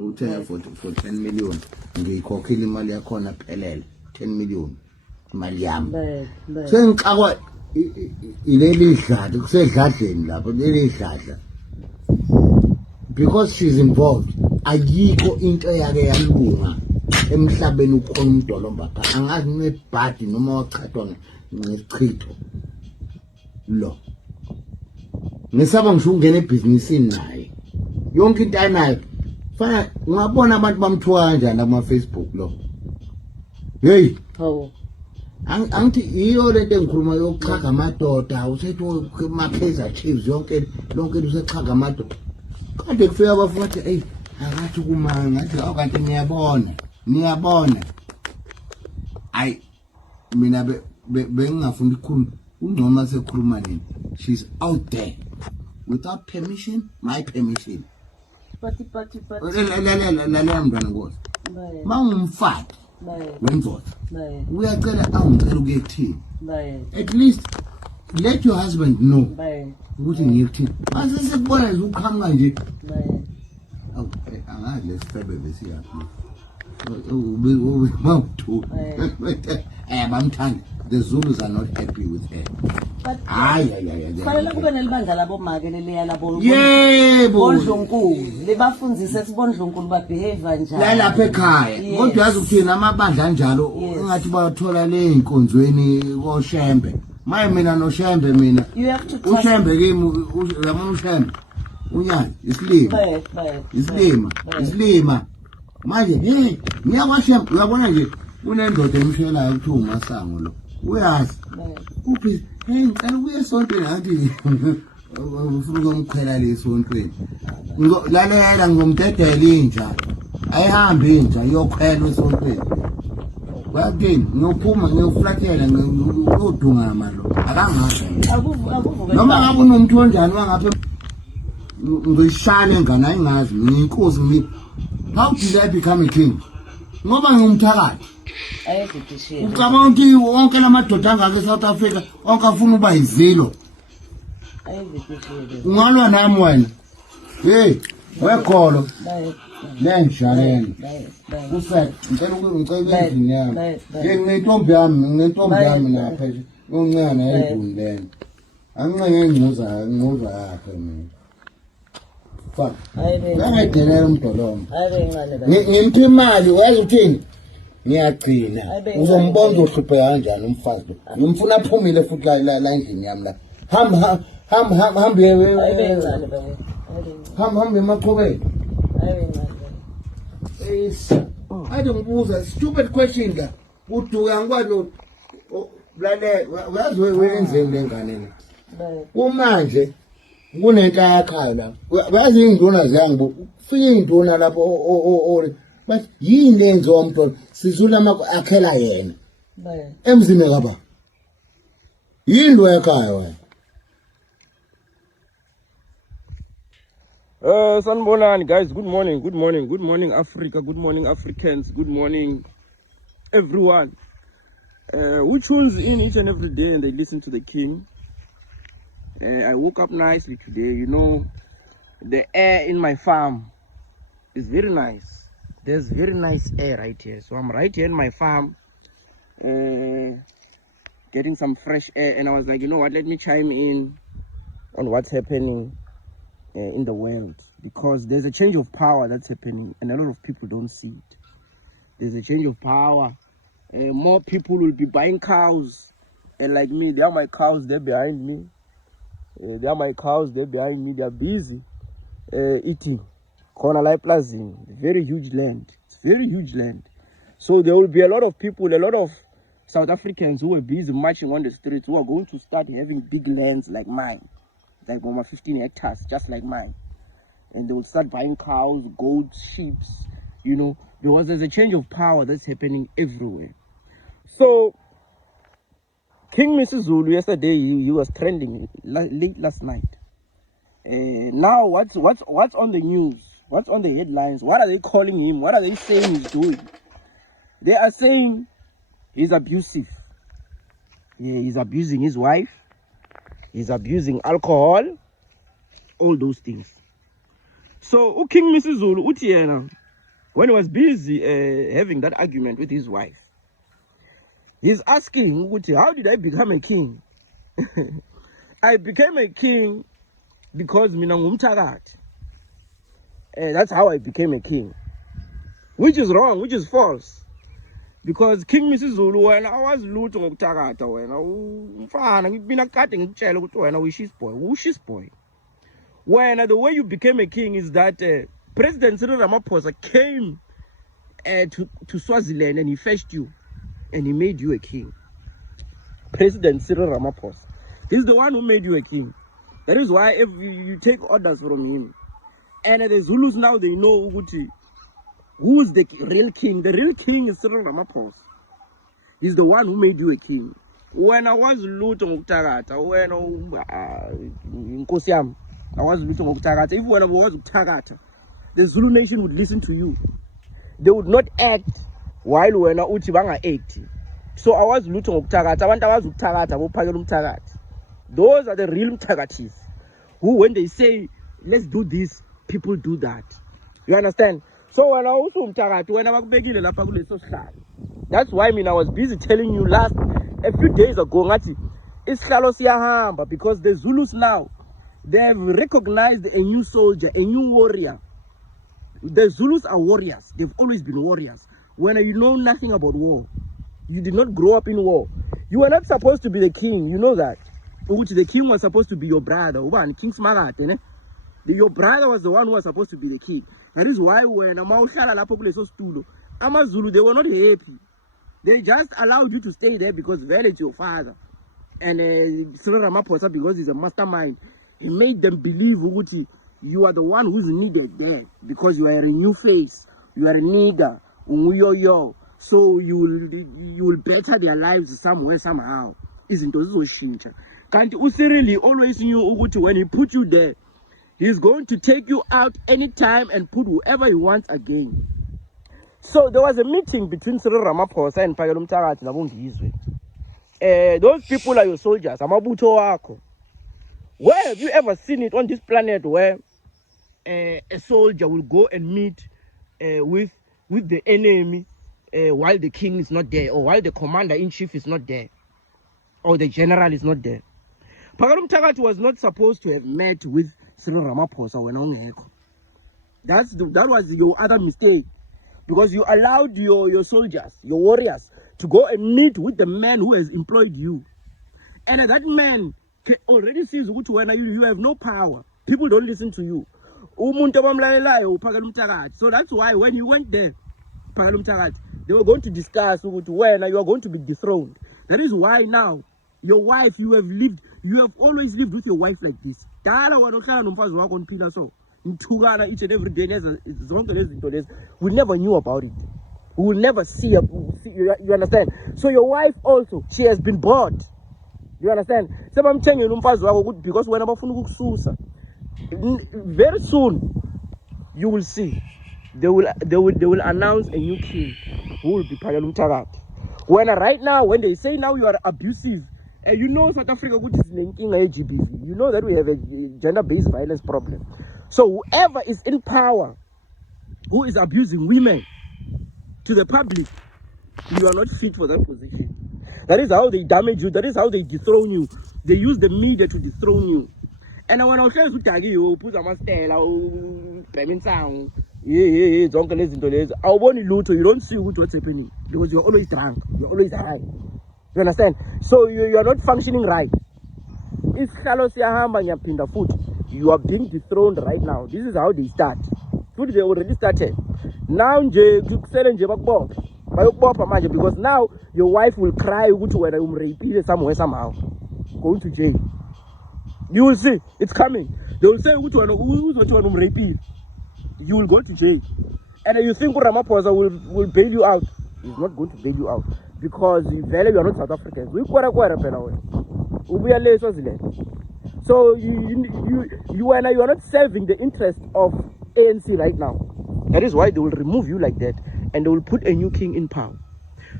uthenga for 10 million ngiyikhokhile imali yakhona phelele 10 million imali yami sengixakwa ileli dladla kusedladleni lapho leli dladla because she's involved ayikho into yake yalunga emhlabeni ukhona umdolomba pha angazi nebhadi noma wachithwa ngesichitho lo ngisaba ngisho ungena ebhizinisini naye yonke into anayo fana ungabona abantu bamthuka kanjani ama Facebook lo hey angithi iyo lento engikhuluma yokuchaga amadoda usethi Kaizer Chiefs yonke lonke usechaga amadoda kade kufika abafuthi hey akathi kuma ngathi awukanti niyabona ay mina bengingafunda ikhulu ungcoma sekhuluma nini she's out there without permission my permission but la mntwana ngosi mangumfati wemvoto uyacela angicela ukuyekuthini at least let your husband know ukuthi ngiyekuthini mase sekubona nje uqhamuka nje angazi lesifebe besiyaphi mawuthu bamthanda the Zulus are not happy with her fanele kube nelibandla labo make leleya labo yebo bondlunkulu lebafundzise sibondlunkulu ba behavior njalo lapha ekhaya kodwa yazi ukuthini amabandla njalo engathi bathola le inkonzweni koShembe maye mina noShembe mina uShembe kimi uyabona uShembe unyani isilima manje hey ngiyakwashembe uyabona nje unendoda emshelayo ukuthi uMasango lo uyazi uphi hey ngicela ukuye esontweni ngathi ufuna ukumkhwela lesontweni lalela ngomdedela inja ayihambe inja iyokhwela esontweni bathini ngiyophuma ngiyoflathela ngiyodunga malo akangazi noma ngabe unomuntu onjani wangapha ngishane ngana ayingazi ngiyinkosi how did I become a king ngoba ngumthakathi ucabanga ukuthi wonke lamadoda angaka eSouth Africa onke afuna uba yizilo ungalwa nami wena hey wekholo lenjaleni uset ngicela endini yami nginentombi yami lapha uncane eyidundeni anqenge ngcuza yakhe mina fuck ngayidela umdolomba ngimthi imali wazi uthini ngiyagcina uzombona uzohlupheka kanjani umfazi ngimfuna aphumile futhi la endlini yami la hamba emaqhubeni ade ngibuza stupid question la uduka ngikwazi lale uyazi wenzeni lengane le kumanje kunento yakhayo la uyazi induna ziyangibo kufika induna lapho but yini lenzo umntwana sizula akhela yena emzini kaba yini ekhaya wena sanibonani guys, good morning Africa, good morning Africans, good morning everyone who tunes in each and every day and they listen to the king. I woke up nicely today. You know, the air in my farm is very nice. There's very nice air right here, so I'm right here in my farm getting some fresh air, and I was like, you know what, let me chime in on what's happening in the world, because there's a change of power that's happening and a lot of people don't see it. There's a change of power. More people will be buying cows, and like me, they are my cows, they're behind me. They are my cows, they're behind me. They're busy eating. Khona Plazini, very huge land. It's very huge land. So there will be a lot of people, a lot of South Africans who are busy marching on the streets, who are going to start having big lands like mine, like over 15 hectares, just like mine. And they will start buying cows, goats, sheep, you know, because there's a change of power that's happening everywhere. So King Mrs. Zulu yesterday, he was trending late last night. Now what's on the news? What's on the headlines? What are they calling him? What are they saying he's doing? They are saying he's abusive. Yeah, he's abusing his wife. He's abusing alcohol. All those things. So King Mrs. Zulu uthi yena when he was busy having that argument with his wife, he's asking, how did I become a king? I became a king because mina ngumthakathi. That's how I became a king. Which is wrong, which is false. Because King Misizulu wena awazi lutho ngokuthakatha wena umfana ngibina kade ngikutshela ukuthi wena uyishis boy. When the way you became a king is that President Cyril Ramaphosa came to Swaziland and he fetched you and he made you a king. President Cyril Ramaphosa. He's the one who made you a king. That is why if you take orders from him. And the Zulus now, they know who's the real king. The real king is Cyril Ramaphosa. He's the one who made you a king. When I was looting Uktagata, when I was looting Uktagata, if when I was Uktagata, the Zulu nation would listen to you. They would not act while when I Uchibanga 80. So I was looting Uktagata, I was Uktagata, those are the real Mtagatis. Who, when they say, let's do this, people do that. You understand? So when I also that's why I was busy telling you a few days ago, because the Zulus now, they have recognized a new soldier, a new warrior. The Zulus are warriors. They've always been warriors. When you know nothing about war, you did not grow up in war. You were not supposed to be the king. You know that. The king was supposed to be your brother. King Smagat. Your brother was the one who was supposed to be the king. That is why when Amazulu, they were not happy. They just allowed you to stay there because it's your father. And Cyril Ramaphosa, because he's a mastermind, he made them believe you are the one who's needed there because you are a new face, you are a nigger, so you will better their lives somewhere, somehow. Isn't it? Can't Usirili always knew when he put you there, he's going to take you out anytime and put whoever he wants again. So there was a meeting between Cyril Ramaphosa and Phakela Mthakathi Nabongizwe. Those people are your soldiers. Amabutho wakho. Where have you ever seen it on this planet where a soldier will go and meet with the enemy while the king is not there, or while the commander-in-chief is not there, or the general is not there? Phakela Mthakathi was not supposed to have met with Cyril Ramaphosa when ongekho. That was your other mistake, because you allowed your soldiers, your warriors, to go and meet with the man who has employed you, and that man already sees when you have no power. People don't listen to you. So that's why when you went there, Phakela Mthakathi, they were going to discuss when you are going to be dethroned. That is why now your wife, you have always lived with your wife like this. Each and every day, we never knew about it. We will never see you understand? So your wife also, she has been bought. You understand? Because when very soon you will see they will announce a new king who will be Phakela Mthakathi. When right now, when they say now you are abusive, and you know South Africa which is linking LGBT, you know that we have a gender-based violence problem. So whoever is in power who is abusing women to the public, you are not fit for that position. That is how they damage you. That is how they dethrone you. They use the media to dethrone you. And when I was trying to tag you, put a stella, payment sound, it's uncle is into this. I want you to, you don't see what's happening because you're always drunk, you're always high. You understand? So you are not functioning right. You are being dethroned right now. This is how they start. They already started. Now, because now your wife will cry when I'm raped somewhere, somehow. Going to jail. You will see, it's coming. They will say, who's raped? You will go to jail. And you think Ramaphosa will bail you out? He's not going to bail you out. Because you are not South Africans. So you are not serving the interest of ANC right now. That is why they will remove you like that, and they will put a new king in power.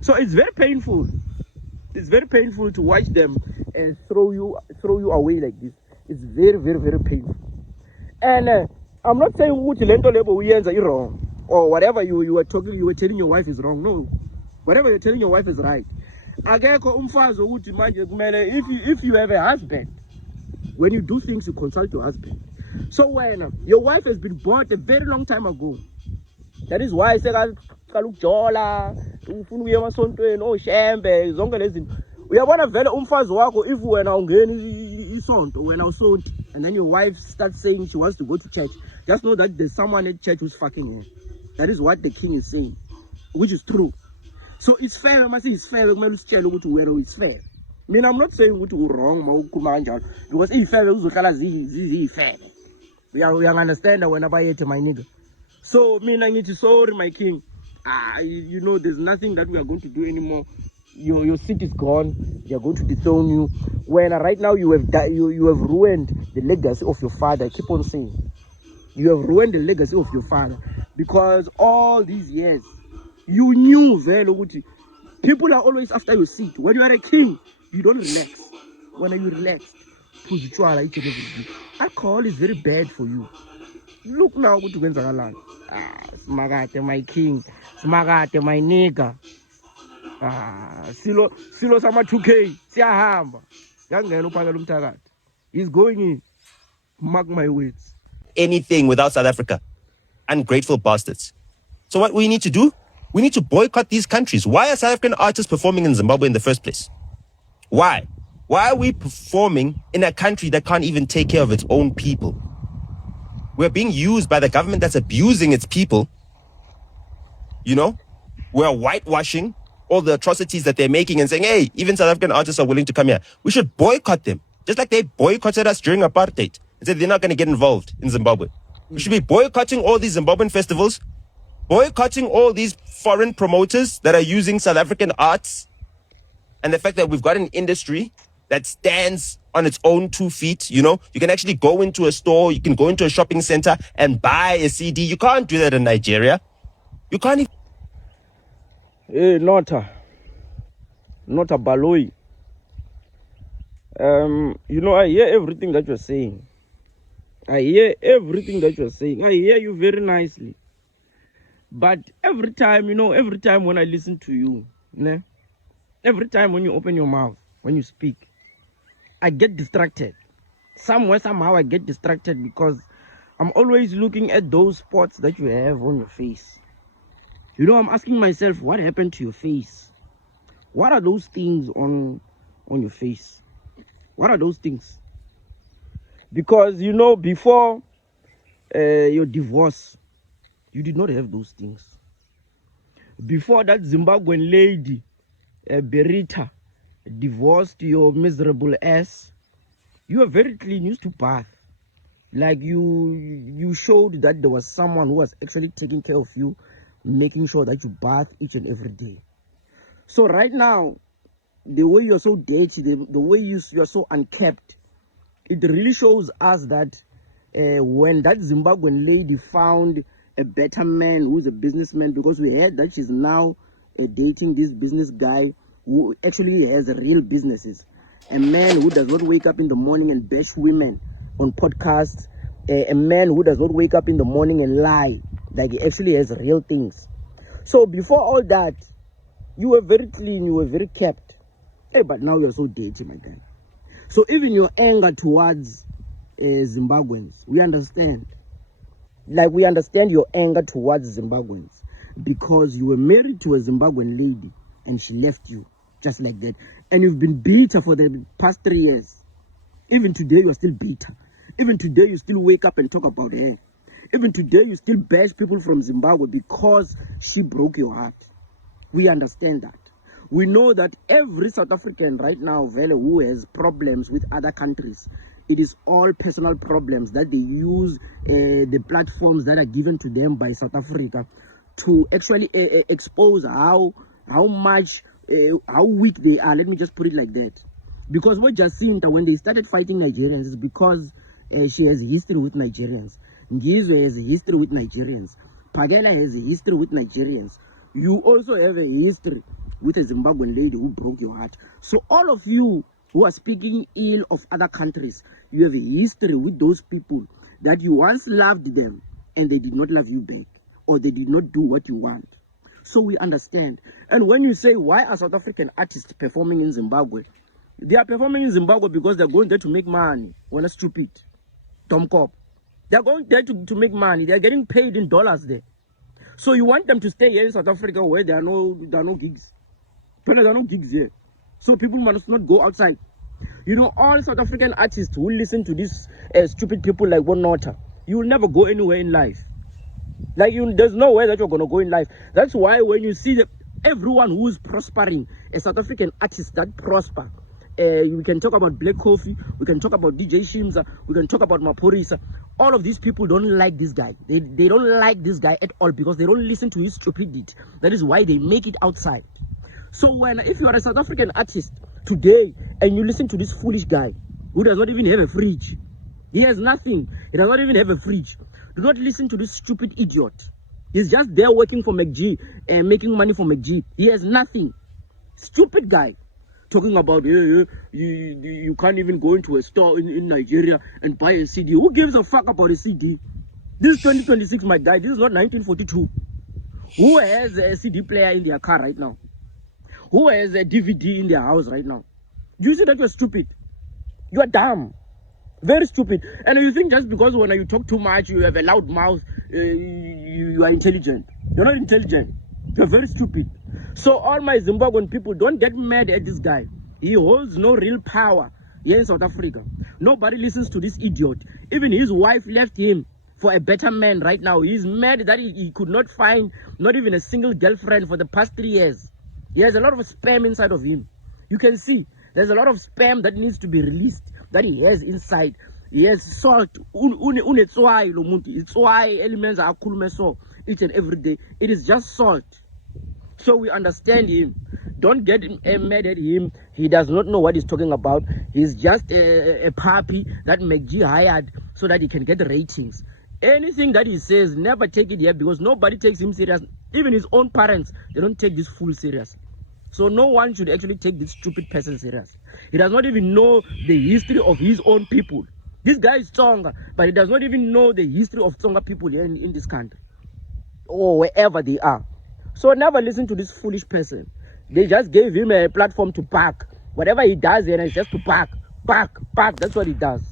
So it's very painful. It's very painful to watch them and throw you away like this. It's very, very, very painful. And I'm not saying Lento Lebo Uyenza is wrong. or whatever you were telling your wife is wrong. No, whatever you're telling your wife is right. Akekho umfazi ukuthi manje kumele if you have a husband, when you do things you consult your husband. So when your wife has been bought a very long time ago, that is why sekaqala ukujola ufuna ukuya emasontweni oshembe zonke lezi zinto. Uyabona vele umfazi wakho if wena ungeni isonto wena usonti and then your wife starts saying she wants to go to church, just know that there's someone at church who's fucking her. That is what the king is saying, which is true. So it's fair, must say it's fair, it's fair. I mean, I'm not saying what you wrong, because if fair, we understand that when I buy it, my nigga. So, I need to sorry, my king. You know, there's nothing that we are going to do anymore. Your seat is gone. They are going to dethrone you. When right now you have ruined the legacy of your father. I keep on saying, you have ruined the legacy of your father because all these years you knew very well. People are always after your seat. When you are a king, you don't relax. When are you relaxed? Alcohol is very bad for you. Look now what you went on. Smagate, my king. Smagate, my nigga. Silo sama 2K. Siyahamba. Yangena uphakela umthakathi. He's going in. Mark my words. Anything without South Africa. Ungrateful bastards. So what we need to do? We need to boycott these countries. Why are South African artists performing in Zimbabwe in the first place? Why? Why are we performing in a country that can't even take care of its own people? We're being used by the government that's abusing its people. You know? We're whitewashing all the atrocities that they're making and saying, hey, even South African artists are willing to come here. We should boycott them. Just like they boycotted us during apartheid and said they're not going to get involved in Zimbabwe. We should be boycotting all these Zimbabwean festivals, boycotting all these foreign promoters that are using South African arts, and the fact that we've got an industry that stands on its own 2 feet. You know, you can actually go into a store, you can go into a shopping center and buy a CD. You can't do that in Nigeria. You can't even... Hey, not a Baloi. You know, I hear everything that you're saying. I hear you very nicely. But every time, you know, every time when I listen to you, né? Every time when you open your mouth, when you speak, I get distracted. Somewhere, somehow I get distracted because I'm always looking at those spots that you have on your face. You know, I'm asking myself, what happened to your face? What are those things on your face? What are those things? Because, you know, before your divorce, you did not have those things. Before that Zimbabwean lady, Berita, divorced your miserable ass, you were very clean, used to bath. Like you showed that there was someone who was actually taking care of you, making sure that you bath each and every day. So right now, the way you're so dirty, the way you're so unkept, it really shows us that when that Zimbabwean lady found a better man who's a businessman, because we heard that she's now dating this business guy who actually has real businesses, a man who does not wake up in the morning and bash women on podcasts, a man who does not wake up in the morning and lie, like he actually has real things. So before all that, you were very clean, you were very kept. Hey, but now you're so dirty, my guy. So even your anger towards Zimbabweans, we understand. Like, we understand your anger towards Zimbabweans because you were married to a Zimbabwean lady and she left you just like that. And you've been bitter for the past 3 years. Even today, you're still bitter. Even today, you still wake up and talk about her. Even today, you still bash people from Zimbabwe because she broke your heart. We understand that. We know that every South African right now, who has problems with other countries, it is all personal problems that they use the platforms that are given to them by South Africa to actually expose how weak they are. Let me just put it like that. Because what Jacinta, when they started fighting Nigerians, is because she has a history with Nigerians. Ngizwe has a history with Nigerians. Pagela has a history with Nigerians. You also have a history with a Zimbabwean lady who broke your heart. So all of you who are speaking ill of other countries, you have a history with those people that you once loved them and they did not love you back. or they did not do what you want. So we understand. And when you say, why are South African artists performing in Zimbabwe? They are performing in Zimbabwe because they're going there to make money. When it's stupid. Tom Cop. They're going there to make money. They're getting paid in dollars there. So you want them to stay here in South Africa where there are no gigs. There are no gigs here. So people must not go outside. You know, all South African artists who listen to these stupid people like Bonota, you will never go anywhere in life. Like, there's no way that you're going to go in life. That's why when you see everyone who is prospering, a South African artist that prosper, we can talk about Black Coffee, we can talk about DJ Shimza, we can talk about Maphorisa. All of these people don't like this guy. They don't like this guy at all because they don't listen to his stupidity. That is why they make it outside. So if you are a South African artist today and you listen to this foolish guy who does not even have a fridge, he has nothing, he does not even have a fridge. Do not listen to this stupid idiot. He's just there working for McG and making money for McG. He has nothing. Stupid guy. Talking about you can't even go into a store in Nigeria and buy a CD. Who gives a fuck about a CD? This is 2026, my guy. This is not 1942. Who has a CD player in their car right now? Who has a DVD in their house right now? Do you see that you're stupid? You are dumb. Very stupid. And you think just because when you talk too much, you have a loud mouth, you are intelligent. You're not intelligent. You're very stupid. So all my Zimbabwean people, don't get mad at this guy. He holds no real power here in South Africa. Nobody listens to this idiot. Even his wife left him for a better man right now. He's mad that he could not find not even a single girlfriend for the past 3 years. He has a lot of spam inside of him. You can see there's a lot of spam that needs to be released that he has inside. He has salt. It's why elements are cool so each and every day. It is just salt. So we understand him. Don't get mad at him. He does not know what he's talking about. He's just a puppy that McG hired so that he can get the ratings. Anything that he says, never take it here because nobody takes him serious. Even his own parents, they don't take this fool serious. So no one should actually take this stupid person serious. He does not even know the history of his own people. This guy is Tsonga, but he does not even know the history of Tsonga people here in this country. Or wherever they are. So never listen to this foolish person. They just gave him a platform to bark. Whatever he does here is just to bark. Bark. That's what he does.